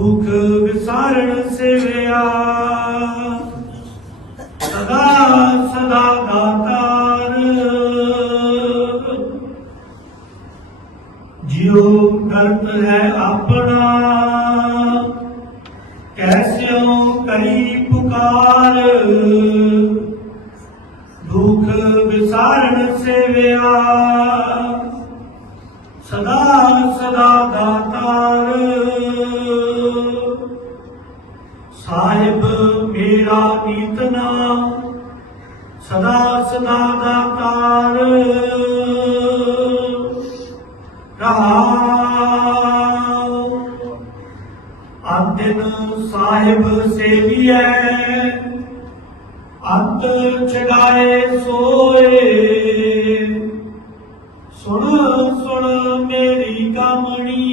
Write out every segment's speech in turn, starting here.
ਦੁਖ ਵਿਸਾਰਣ ਸੇਵਿਆ। ਸਦਾ ਸਦਾ ਦਾਤਾਰ। ਜਿਉ ਦਰਦ ਹੈ ਆਪਣਾ, ਕੈਸਿਓ ਕਰੀ ਪੁਕਾਰ। ਦੁਖ ਵਿਸਾਰਣ ਸੇਵਿਆ। ਸਦਾ ਸਦਾ ਦਾਤਾਰ। ਸਾਹਿਬ ਮੇਰਾ ਨੀਤਨਾ ਸਦਾ ਸਦਾ ਦਾਤਾਰ ਰਹਾਉ ਅੰਤਿਨ ਸਾਹਿਬ ਸੇਵੀਐ, ਅੰਤ ਛਡਾਏ ਸੋਏ। ਸੁਣ ਸੁਣ ਮੇਰੀ ਕਮਣੀ।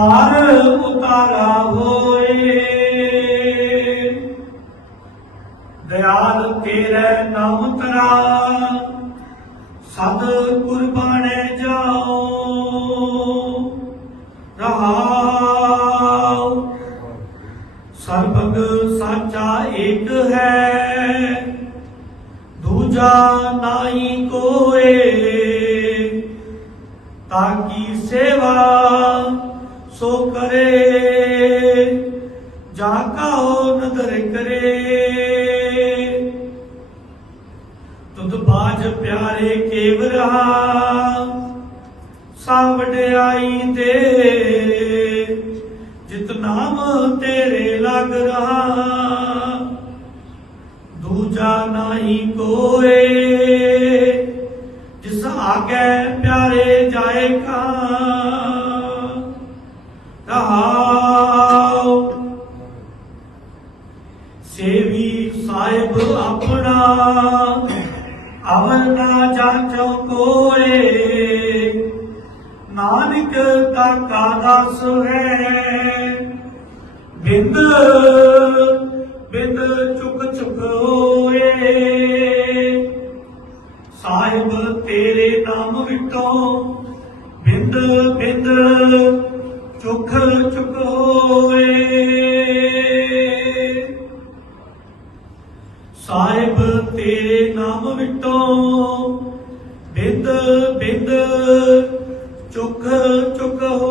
ਪਾਰ ਉਤਾਰਾ ਹੋਏ। ਦਇਆਲ ਤੇਰੇ ਨਾਮ ਤਰਾ ਸਦ ਕੁਰਬਾਨੇ ਜਾਓ। ਰਹਾਉ ਸਰਬਗ ਸਾਚਾ ਏਕ ਹੈ, ਦੂਜਾ ਨਾਹੀ ਕੋਏ। ਤਾਂ ਤਾਕੀ ਸੇਵਾ ਸੋ ਕਰੇ, ਜਾ ਕਹੋ ਨਦਰ ਕਰੇ। ਤੁਧ ਬਾਜ ਪਿਆਰੇ ਕੇਵ ਰਹਾ ਸਾ ਆਈ ਦੇ। ਜਿਤ ਨਾਮ ਤੇਰੇ ਲਗ ਰਹਾ, ਦੂਜਾ ਨਹੀਂ ਕੋਏ। ਜਿਸ ਆਗੇ ਪਿਆਰੇ ਜਾਏਗਾ ਰਹਾਉ ਸੇਵੀ ਸਾਹਿਬ ਆਪਣਾ ਅਵਰ ਨਾ ਜਾਚੋ ਕੋਏ। ਨਾਨਕ ਤਾਕਾ ਦਾਸ ਹੈ। ਬਿੰਦ ਬਿੰਦ ਚੁਕ ਚੁਕ ਹੋਏ। ਸਾਹਿਬ ਤੇਰੇ ਨਾਮ ਵਿਟੋ ਬਿੰਦ ਬਿੰਦ ਚੁਖ ਚੁਕ ਸਾਹਿਬ ਤੇਰੇ ਨਾਮ ਵਿਟੋ ਬਿੰਦ ਬਿੰਦ ਚੁੱਕ ਚੁੱਕ ਹੋਏ